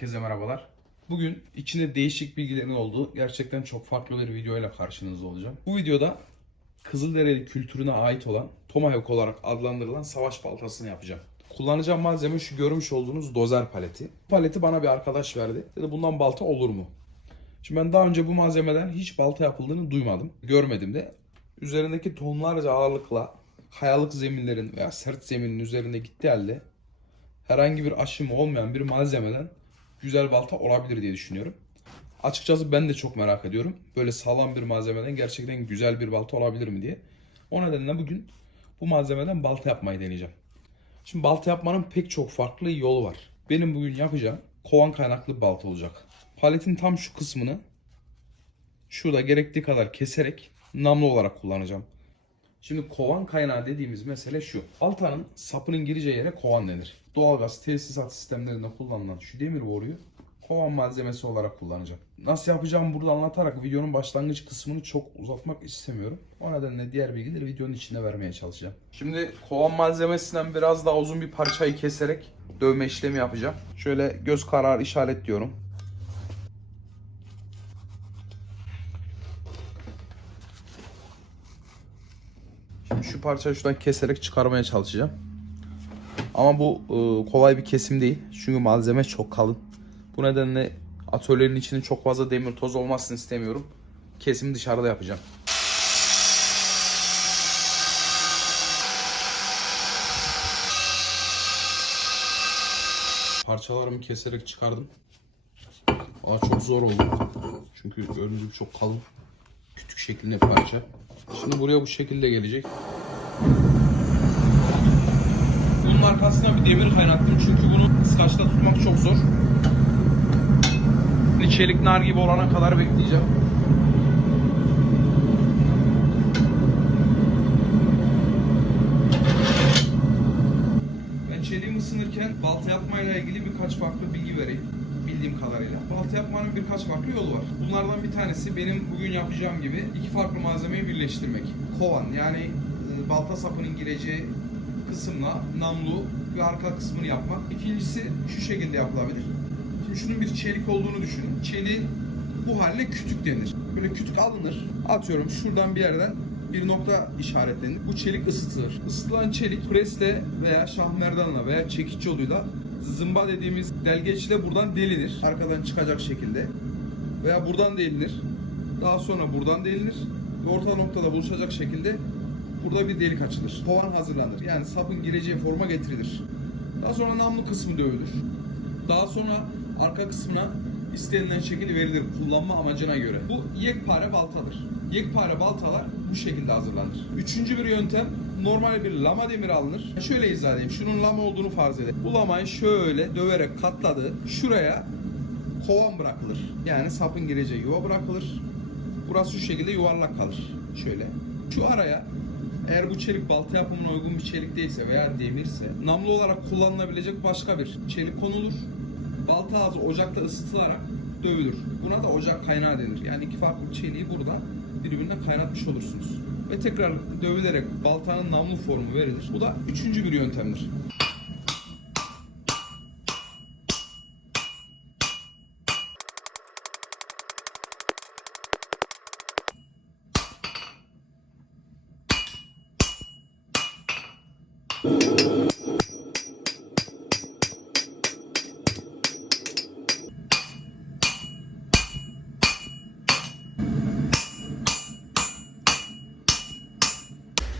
Herkese merhabalar. Bugün içinde değişik bilgilerin olduğu gerçekten çok farklı bir videoyla karşınızda olacağım. Bu videoda Kızılderili kültürüne ait olan Tomahawk olarak adlandırılan savaş baltasını yapacağım. Kullanacağım malzeme şu görmüş olduğunuz dozer paleti. Bu paleti bana bir arkadaş verdi. Dedi bundan balta olur mu? Şimdi ben daha önce bu malzemeden hiç balta yapıldığını duymadım. Görmedim de. Üzerindeki tonlarca ağırlıkla kayalık zeminlerin veya sert zeminin üzerinde gittiği halde herhangi bir aşımı olmayan bir malzemeden güzel balta olabilir diye düşünüyorum. Açıkçası ben de çok merak ediyorum. Böyle sağlam bir malzemeden gerçekten güzel bir balta olabilir mi diye. O nedenle bugün bu malzemeden balta yapmayı deneyeceğim. Şimdi balta yapmanın pek çok farklı yolu var. Benim bugün yapacağım kovan kaynaklı balta olacak. Paletin tam şu kısmını şurada gerektiği kadar keserek namlu olarak kullanacağım. Şimdi kovan kaynağı dediğimiz mesele şu. Baltanın sapının gireceği yere kovan denir. Doğalgaz tesisat sistemlerinde kullanılan şu demir boruyu kovan malzemesi olarak kullanacağım. Nasıl yapacağımı burada anlatarak videonun başlangıç kısmını çok uzatmak istemiyorum. O nedenle diğer bilgileri videonun içinde vermeye çalışacağım. Şimdi kovan malzemesinden biraz daha uzun bir parçayı keserek dövme işlemi yapacağım. Şöyle göz kararı işaretliyorum. Şimdi şu parçayı şuradan keserek çıkarmaya çalışacağım. Ama bu e, kolay bir kesim değil. Çünkü malzeme çok kalın. Bu nedenle atölyenin içinde çok fazla demir toz olmasını istemiyorum. Kesimi dışarıda yapacağım. Parçalarımı keserek çıkardım. Valla çok zor oldu. Çünkü gördüğünüz gibi çok kalın. Küçük şeklinde parça. Şimdi buraya bu şekilde gelecek. Bunun arkasına bir demir kaynattım çünkü bunu ıskaçta tutmak çok zor. Çelik nar gibi olana kadar bekleyeceğim. Ben çeliğimi ısınırken balta yapmayla ilgili birkaç farklı bilgi vereyim bildiğim kadarıyla. Balta yapmanın birkaç farklı yolu var. Bunlardan bir tanesi benim bugün yapacağım gibi iki farklı malzemeyi birleştirmek. Kovan yani e, balta sapının gireceği kısımla namlu ve arka kısmını yapmak. İkincisi şu şekilde yapılabilir. Şimdi şunun bir çelik olduğunu düşünün. Çeliğin bu haline kütük denir. Böyle kütük alınır. Atıyorum şuradan bir yerden bir nokta işaretlenir. Bu çelik ısıtılır. Isıtılan çelik presle veya şahmerdanla veya çekiç yoluyla zımba dediğimiz delgeçle buradan delinir. Arkadan çıkacak şekilde. Veya buradan delinir. Daha sonra buradan delinir. Ve orta noktada buluşacak şekilde burada bir delik açılır. Kovan hazırlanır. Yani sapın gireceği forma getirilir. Daha sonra namlu kısmı dövülür. Daha sonra arka kısmına istenilen şekil verilir kullanma amacına göre. Bu yekpare baltadır. Yekpare baltalar bu şekilde hazırlanır. Üçüncü bir yöntem normal bir lama demiri alınır. Şöyle izah edeyim. Şunun lama olduğunu farz edelim. Bu lamayı şöyle döverek katladı. Şuraya kovan bırakılır. Yani sapın gireceği yuva bırakılır. Burası şu şekilde yuvarlak kalır. Şöyle. Şu araya eğer bu çelik balta yapımına uygun bir çelik değilse veya demirse namlu olarak kullanılabilecek başka bir çelik konulur. Balta ağzı ocakta ısıtılarak dövülür. Buna da ocak kaynağı denir. Yani iki farklı çeliği burada birbirine kaynatmış olursunuz. Ve tekrar dövülerek baltanın namlu formu verilir. Bu da üçüncü bir yöntemdir.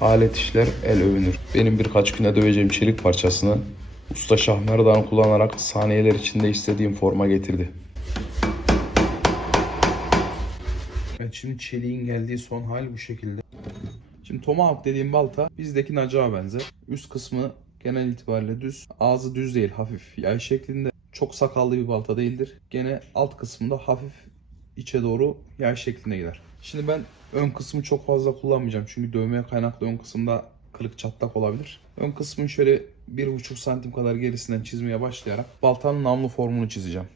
Alet işler el övünür. Benim birkaç güne döveceğim çelik parçasını usta şahmerdan kullanarak saniyeler içinde istediğim forma getirdi. Evet şimdi çeliğin geldiği son hali bu şekilde. Şimdi tomahawk dediğim balta bizdeki nacağa benzer. Üst kısmı genel itibariyle düz. Ağzı düz değil hafif yay şeklinde. Çok sakallı bir balta değildir. Gene alt kısmında hafif içe doğru yay şeklinde gider. Şimdi ben ön kısmı çok fazla kullanmayacağım. Çünkü dövmeye kaynaklı ön kısımda kırık çatlak olabilir. Ön kısmın şöyle 1,5 santim kadar gerisinden çizmeye başlayarak baltanın namlu formunu çizeceğim.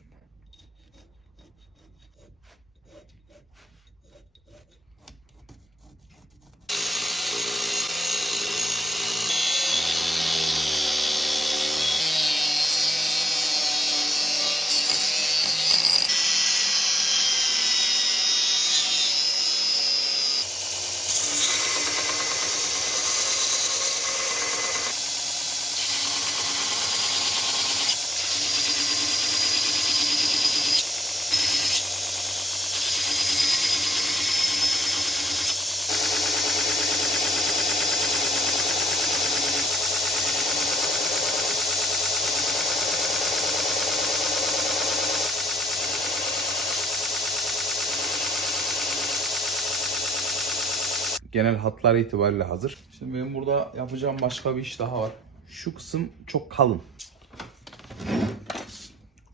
Genel hatları itibariyle hazır. Şimdi benim burada yapacağım başka bir iş daha var. Şu kısım çok kalın.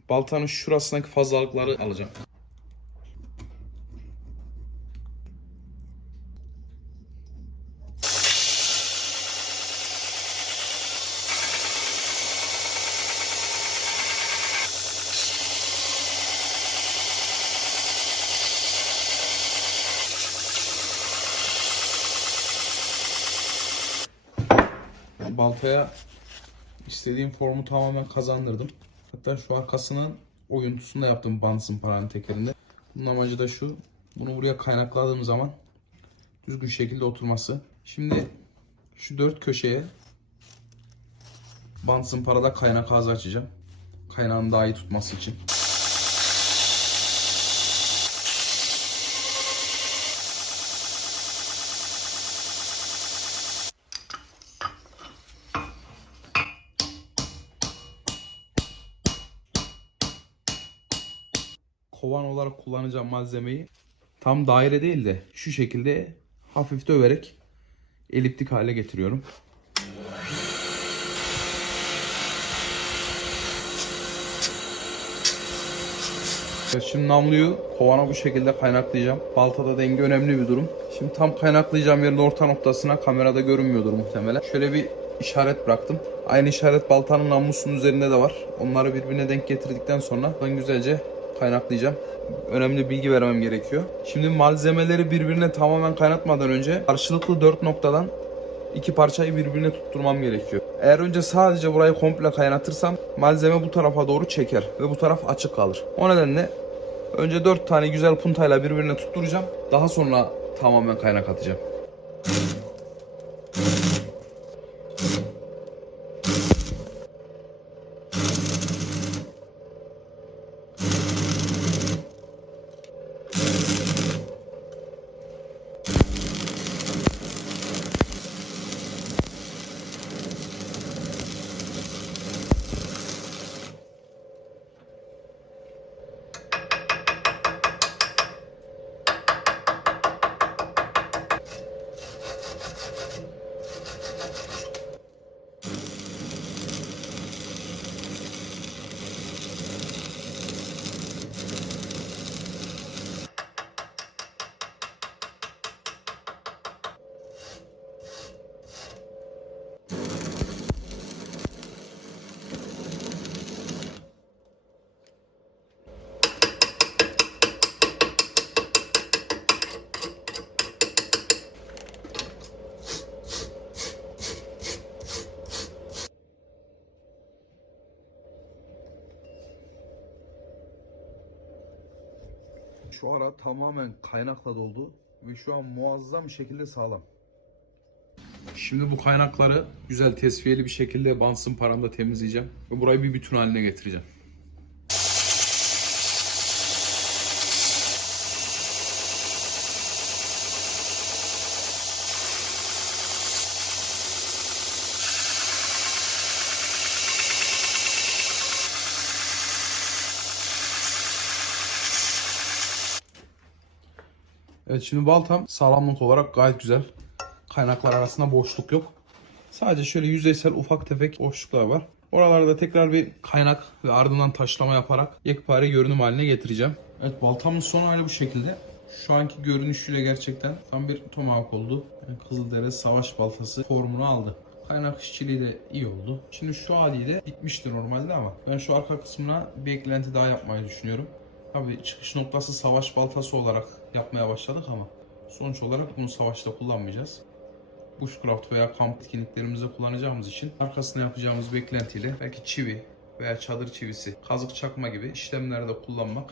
Baltanın şurasındaki fazlalıkları alacağım. Baltaya istediğim formu tamamen kazandırdım. Hatta şu arkasının oyuntusunu da yaptım Bunsen paranın tekerinde. Bunun amacı da şu. Bunu buraya kaynakladığım zaman düzgün şekilde oturması. Şimdi şu dört köşeye Bunsen parada kaynak ağzı açacağım. Kaynağın daha iyi tutması için. Olarak kullanacağım malzemeyi tam daire değil de şu şekilde hafif döverek eliptik hale getiriyorum. Şimdi namluyu kovana bu şekilde kaynaklayacağım. Baltada denge önemli bir durum. Şimdi tam kaynaklayacağım yerin orta noktasına kamerada görünmüyordur muhtemelen. Şöyle bir işaret bıraktım. Aynı işaret baltanın namlusunun üzerinde de var. Onları birbirine denk getirdikten sonra ben güzelce kaynaklayacağım. Önemli bilgi vermem gerekiyor. Şimdi malzemeleri birbirine tamamen kaynatmadan önce karşılıklı dört noktadan iki parçayı birbirine tutturmam gerekiyor. Eğer önce sadece burayı komple kaynatırsam malzeme bu tarafa doğru çeker ve bu taraf açık kalır. O nedenle önce dört tane güzel puntayla birbirine tutturacağım. Daha sonra tamamen kaynak atacağım. Şu ara tamamen kaynakla doldu ve şu an muazzam şekilde sağlam. Şimdi bu kaynakları güzel tesviyeli bir şekilde bansın paramda temizleyeceğim ve burayı bir bütün haline getireceğim. Evet şimdi baltam sağlamlık olarak gayet güzel. Kaynaklar arasında boşluk yok. Sadece şöyle yüzeysel ufak tefek boşluklar var. Oralarda tekrar bir kaynak ve ardından taşlama yaparak yekpare görünüm haline getireceğim. Evet baltamın son hali bu şekilde. Şu anki görünüşüyle gerçekten tam bir tomahawk oldu. Yani Kızıldere savaş baltası formunu aldı. Kaynak işçiliği de iyi oldu. Şimdi şu haliyle bitmişti normalde ama ben şu arka kısmına bir eklenti daha yapmayı düşünüyorum. Tabii çıkış noktası savaş baltası olarak yapmaya başladık ama sonuç olarak bunu savaşta kullanmayacağız. Bushcraft veya kamp etkinliklerimizde kullanacağımız için arkasına yapacağımız beklentiyle belki çivi veya çadır çivisi, kazık çakma gibi işlemlerde kullanmak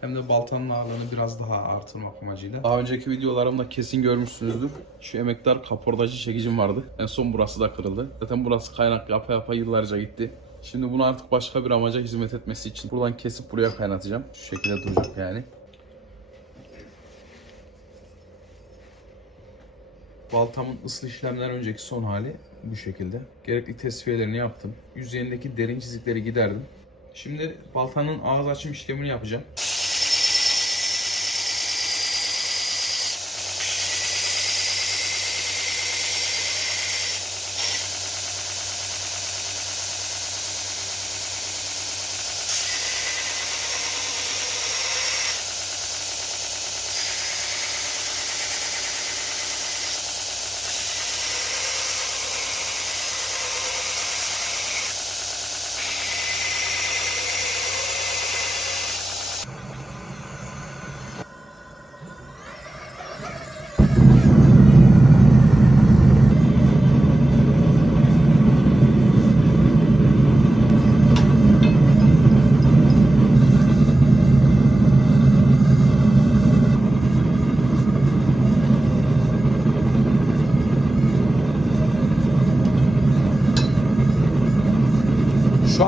hem de baltanın ağırlığını biraz daha artırmak amacıyla. Daha önceki videolarımda kesin görmüşsünüzdür. Şu emektar kapordacı çekicim vardı. En son burası da kırıldı. Zaten burası kaynak yapa yapa yıllarca gitti. Şimdi bunu artık başka bir amaca hizmet etmesi için buradan kesip buraya kaynatacağım. Şu şekilde duracak yani. Baltamın ısıl işlemden önceki son hali bu şekilde. Gerekli tesviyelerini yaptım. Yüzeyindeki derin çizikleri giderdim. Şimdi baltanın ağız açım işlemini yapacağım.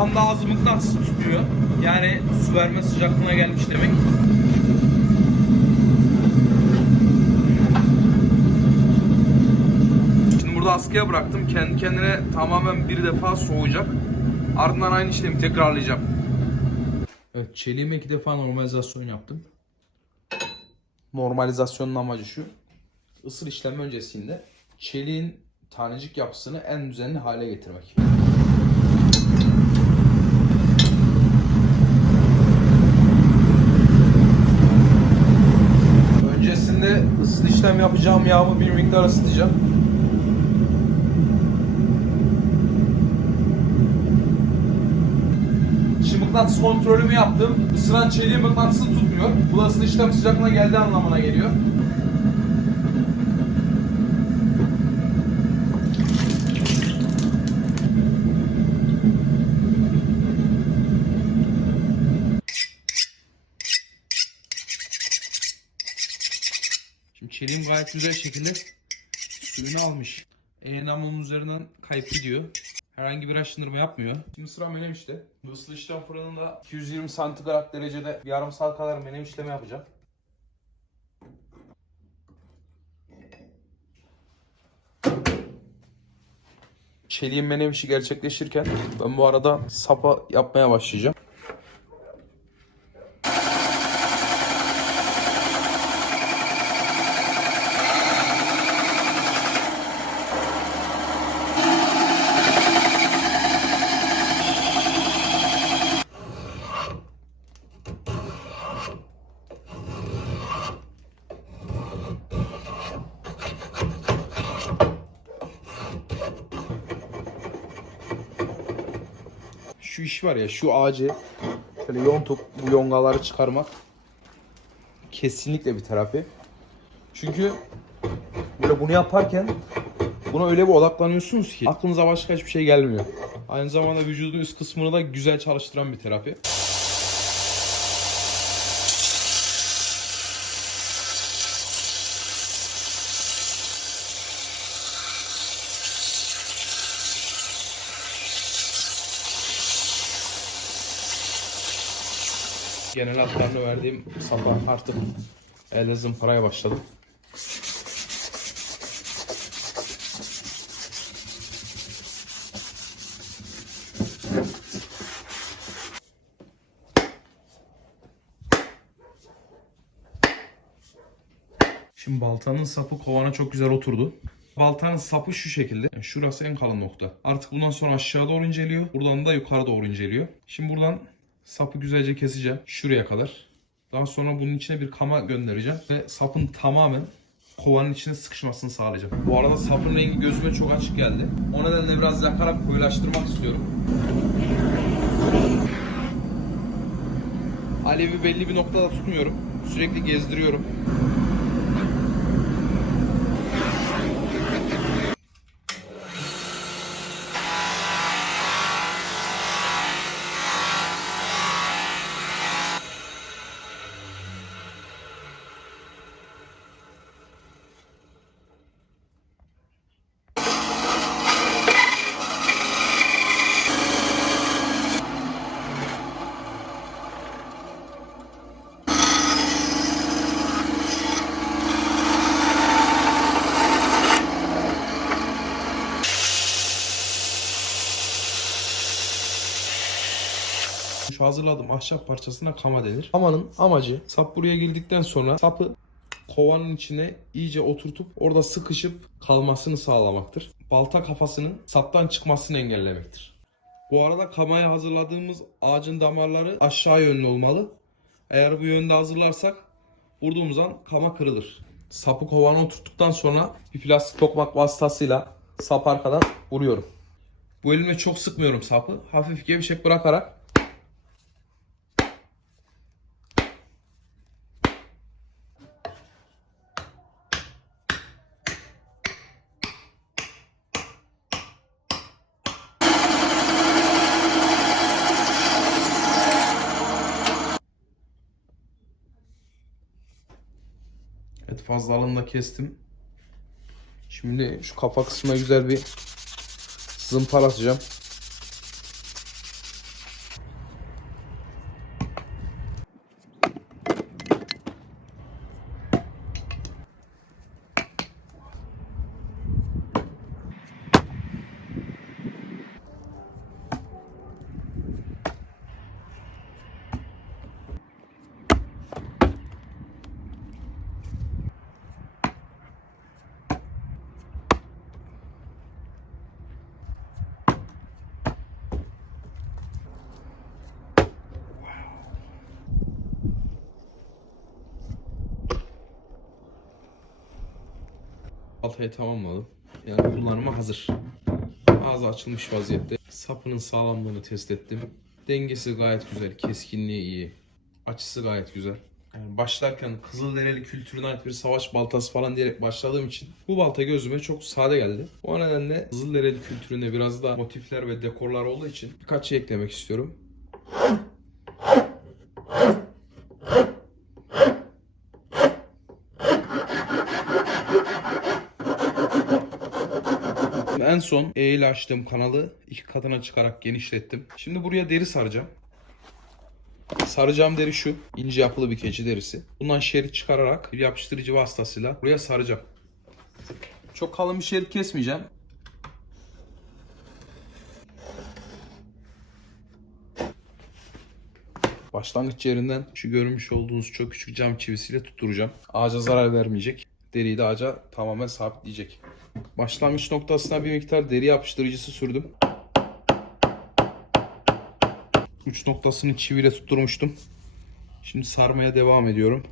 Anda ağzı mıknatıs tutuyor. Yani su verme sıcaklığına gelmiş demek. Şimdi burada askıya bıraktım. Kendi kendine tamamen bir defa soğuyacak. Ardından aynı işlemi tekrarlayacağım. Evet, çeliğime iki defa normalizasyon yaptım. Normalizasyonun amacı şu. Isır işlemi öncesinde çeliğin tanecik yapısını en düzenli hale getirmek. Öncesinde ısıl işlem yapacağım yağımı bir miktar ısıtacağım. Şimdi mıknatıs kontrolümü yaptım. Isıran çeliği mıknatısı tutmuyor. Bu da ısı işlem sıcaklığına geldiği anlamına geliyor. Çeliğim gayet güzel şekilde suyunu almış. Enamonun üzerinden kayıp gidiyor. Herhangi bir aşındırma yapmıyor. Şimdi sıra menemişte. Isıl işlem fırınında 220 santigrat derecede yarım saat kadar menem işlemi yapacağım. Çeliğin menev işi gerçekleşirken ben bu arada sapa yapmaya başlayacağım. Şu var ya şu ağacı şöyle yontup bu yongaları çıkarmak kesinlikle bir terapi. Çünkü böyle bunu yaparken buna öyle bir odaklanıyorsunuz ki aklınıza başka hiçbir şey gelmiyor. Aynı zamanda vücudun üst kısmını da güzel çalıştıran bir terapi. Genel hatlarını verdiğim sapa artık elde zımparaya başladım. Şimdi baltanın sapı kovana çok güzel oturdu. Baltanın sapı şu şekilde. Yani şurası en kalın nokta. Artık bundan sonra aşağı doğru inceliyor. Buradan da yukarı doğru inceliyor. Şimdi buradan sapı güzelce keseceğim. Şuraya kadar. Daha sonra bunun içine bir kama göndereceğim. Ve sapın tamamen kovanın içine sıkışmasını sağlayacağım. Bu arada sapın rengi gözüme çok açık geldi. O nedenle biraz yakarak koyulaştırmak istiyorum. Alevi belli bir noktada tutmuyorum. Sürekli gezdiriyorum. Şu hazırladığım ahşap parçasına kama denir. Kamanın amacı sap buraya girdikten sonra sapı kovanın içine iyice oturtup orada sıkışıp kalmasını sağlamaktır. Balta kafasının saptan çıkmasını engellemektir. Bu arada kamaya hazırladığımız ağacın damarları aşağı yönlü olmalı. Eğer bu yönde hazırlarsak vurduğumuz an kama kırılır. Sapı kovana oturttuktan sonra bir plastik tokmak vasıtasıyla sap arkadan vuruyorum. Bu elimle çok sıkmıyorum sapı. Hafif gevşek bırakarak Fazlalığını da kestim. Şimdi şu kafa kısmına güzel bir zımpara atacağım. Baltayı tamamladım. Yani kullanıma hazır. Ağzı açılmış vaziyette. Sapının sağlamlığını test ettim. Dengesi gayet güzel, keskinliği iyi. Açısı gayet güzel. Yani başlarken Kızılderili kültürüne ait bir savaş baltası falan diyerek başladığım için bu balta gözüme çok sade geldi. O nedenle Kızılderili kültüründe biraz da motifler ve dekorlar olduğu için birkaç şey eklemek istiyorum. En son E ile açtığım kanalı iki katına çıkarak genişlettim. Şimdi buraya deri saracağım. Saracağım deri şu. ince yapılı bir keçi derisi. Bundan şerit çıkararak bir yapıştırıcı vasıtasıyla buraya saracağım. Çok kalın bir şerit kesmeyeceğim. Başlangıç yerinden şu görmüş olduğunuz çok küçük cam çivisiyle tutturacağım. Ağaca zarar vermeyecek. Deriyi de ağaca tamamen sabitleyecek. Başlangıç noktasına bir miktar deri yapıştırıcısı sürdüm. Uç noktasını çiviyle tutturmuştum. Şimdi sarmaya devam ediyorum.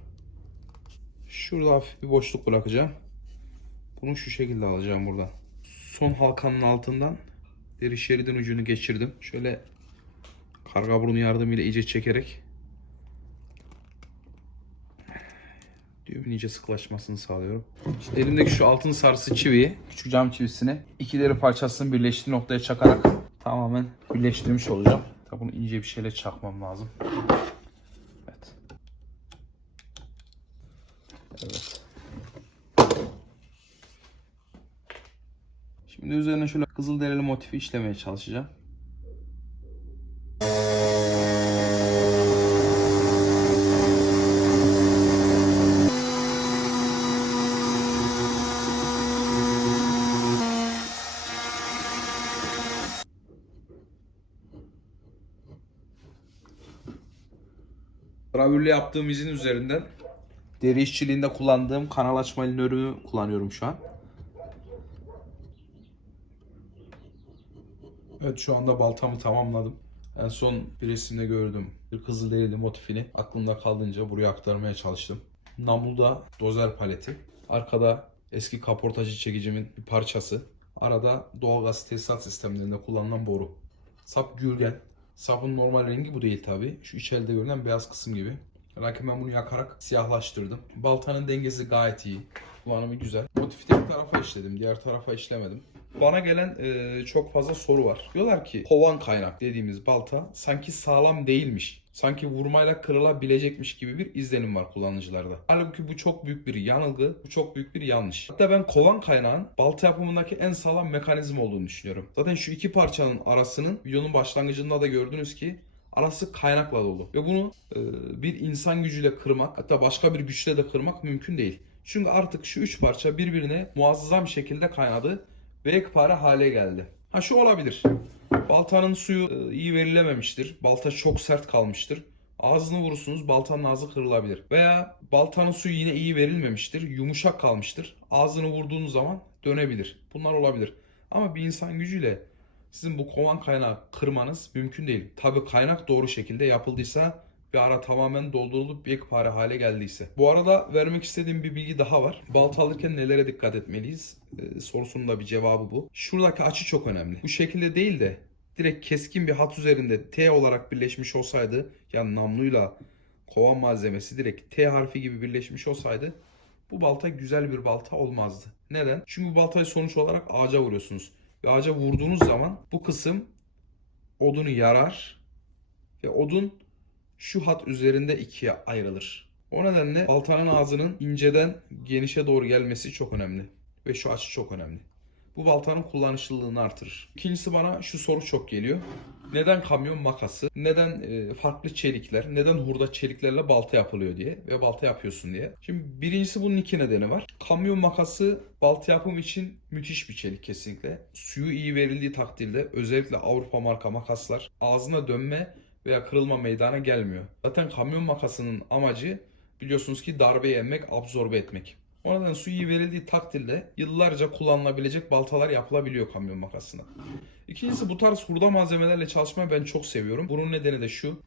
Şurada hafif bir boşluk bırakacağım. Bunu şu şekilde alacağım buradan. Son halkanın altından deri şeridin ucunu geçirdim. Şöyle karga burnu yardımıyla iyice çekerek düğümün iyice sıklaşmasını sağlıyorum. İşte elimdeki şu altın sarısı çiviyi, küçük cam çivisini iki deri parçasının birleştiği noktaya çakarak tamamen birleştirmiş olacağım. Tabi bunu ince bir şeyle çakmam lazım. Evet. Evet. Şimdi üzerine şöyle kızıl derili motifi işlemeye çalışacağım. Gravürle yaptığım izin üzerinden deri işçiliğinde kullandığım kanal açma linörümü kullanıyorum şu an. Evet şu anda baltamı tamamladım. En son bir resimde gördüm. Bir kızılderili motifini aklımda kaldığınca buraya aktarmaya çalıştım. Namluda dozer paleti. Arkada eski kaportacı çekicimin bir parçası. Arada doğalgaz tesisat sistemlerinde kullanılan boru. Sap gürgen. Sapın normal rengi bu değil tabi. Şu içeride görünen beyaz kısım gibi. Lakin ben bunu yakarak siyahlaştırdım. Baltanın dengesi gayet iyi. Kullanımı güzel. Motifi tek tarafa işledim. Diğer tarafa işlemedim. Bana gelen e, çok fazla soru var. Diyorlar ki kovan kaynak dediğimiz balta sanki sağlam değilmiş. Sanki vurmayla kırılabilecekmiş gibi bir izlenim var kullanıcılarda. Halbuki bu çok büyük bir yanılgı, bu çok büyük bir yanlış. Hatta ben kovan kaynağın balta yapımındaki en sağlam mekanizma olduğunu düşünüyorum. Zaten şu iki parçanın arasının videonun başlangıcında da gördünüz ki arası kaynakla dolu. Ve bunu e, bir insan gücüyle kırmak hatta başka bir güçle de kırmak mümkün değil. Çünkü artık şu üç parça birbirine muazzam şekilde kaynadı yekpare hale geldi. Ha şu olabilir. Baltanın suyu e, iyi verilememiştir. Balta çok sert kalmıştır. Ağzını vurursunuz baltanın ağzı kırılabilir. Veya baltanın suyu yine iyi verilmemiştir. Yumuşak kalmıştır. Ağzını vurduğunuz zaman dönebilir. Bunlar olabilir. Ama bir insan gücüyle sizin bu kovan kaynağı kırmanız mümkün değil. Tabi kaynak doğru şekilde yapıldıysa bir ara tamamen doldurulup yekpare hale geldiyse. Bu arada vermek istediğim bir bilgi daha var. Balta alırken nelere dikkat etmeliyiz? Ee, sorusunun da bir cevabı bu. Şuradaki açı çok önemli. Bu şekilde değil de direkt keskin bir hat üzerinde T olarak birleşmiş olsaydı yani namluyla kovan malzemesi direkt T harfi gibi birleşmiş olsaydı bu balta güzel bir balta olmazdı. Neden? Çünkü bu baltayı sonuç olarak ağaca vuruyorsunuz. Ve ağaca vurduğunuz zaman bu kısım odunu yarar ve odun şu hat üzerinde ikiye ayrılır. O nedenle baltanın ağzının inceden genişe doğru gelmesi çok önemli. Ve şu açı çok önemli. Bu baltanın kullanışlılığını artırır. İkincisi bana şu soru çok geliyor. Neden kamyon makası? Neden e, farklı çelikler? Neden hurda çeliklerle balta yapılıyor diye ve balta yapıyorsun diye. Şimdi birincisi bunun iki nedeni var. Kamyon makası balta yapım için müthiş bir çelik kesinlikle. Suyu iyi verildiği takdirde özellikle Avrupa marka makaslar ağzına dönme veya kırılma meydana gelmiyor. Zaten kamyon makasının amacı biliyorsunuz ki darbe yemek, absorbe etmek. O nedenle su iyi verildiği takdirde yıllarca kullanılabilecek baltalar yapılabiliyor kamyon makasına. İkincisi bu tarz hurda malzemelerle çalışmayı ben çok seviyorum. Bunun nedeni de şu.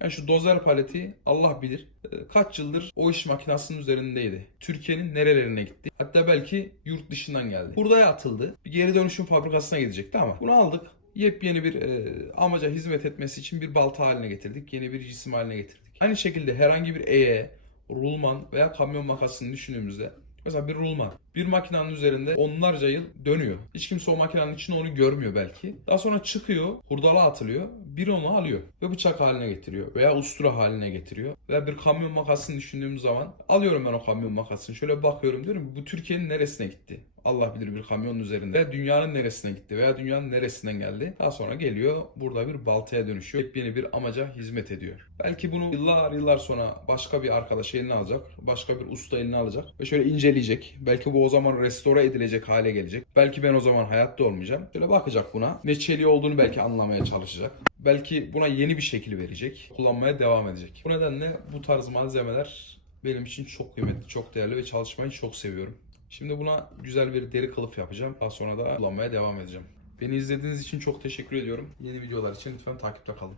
Yani şu dozer paleti Allah bilir e, kaç yıldır o iş makinasının üzerindeydi. Türkiye'nin nerelerine gitti. Hatta belki yurt dışından geldi. Hurdaya atıldı. Bir geri dönüşüm fabrikasına gidecekti ama bunu aldık. Yepyeni bir e, amaca hizmet etmesi için bir balta haline getirdik. Yeni bir cisim haline getirdik. Aynı şekilde herhangi bir EYE, rulman veya kamyon makasını düşündüğümüzde Mesela bir rulman. Bir makinenin üzerinde onlarca yıl dönüyor. Hiç kimse o makinenin içinde onu görmüyor belki. Daha sonra çıkıyor, hurdala atılıyor. Biri onu alıyor ve bıçak haline getiriyor. Veya ustura haline getiriyor. Veya bir kamyon makasını düşündüğüm zaman alıyorum ben o kamyon makasını. Şöyle bakıyorum diyorum bu Türkiye'nin neresine gitti? Allah bilir bir kamyonun üzerinde. Dünyanın neresine gitti? Veya dünyanın neresinden geldi? Daha sonra geliyor burada bir baltaya dönüşüyor. Yepyeni bir amaca hizmet ediyor. Belki bunu yıllar yıllar sonra başka bir arkadaş eline alacak. Başka bir usta eline alacak. Ve şöyle inceleyecek. Belki bu o zaman restore edilecek hale gelecek. Belki ben o zaman hayatta olmayacağım. Şöyle bakacak buna. Ne çeliği olduğunu belki anlamaya çalışacak. Belki buna yeni bir şekil verecek. Kullanmaya devam edecek. Bu nedenle bu tarz malzemeler benim için çok kıymetli, çok değerli ve çalışmayı çok seviyorum. Şimdi buna güzel bir deri kılıf yapacağım. Daha sonra da kullanmaya devam edeceğim. Beni izlediğiniz için çok teşekkür ediyorum. Yeni videolar için lütfen takipte kalın.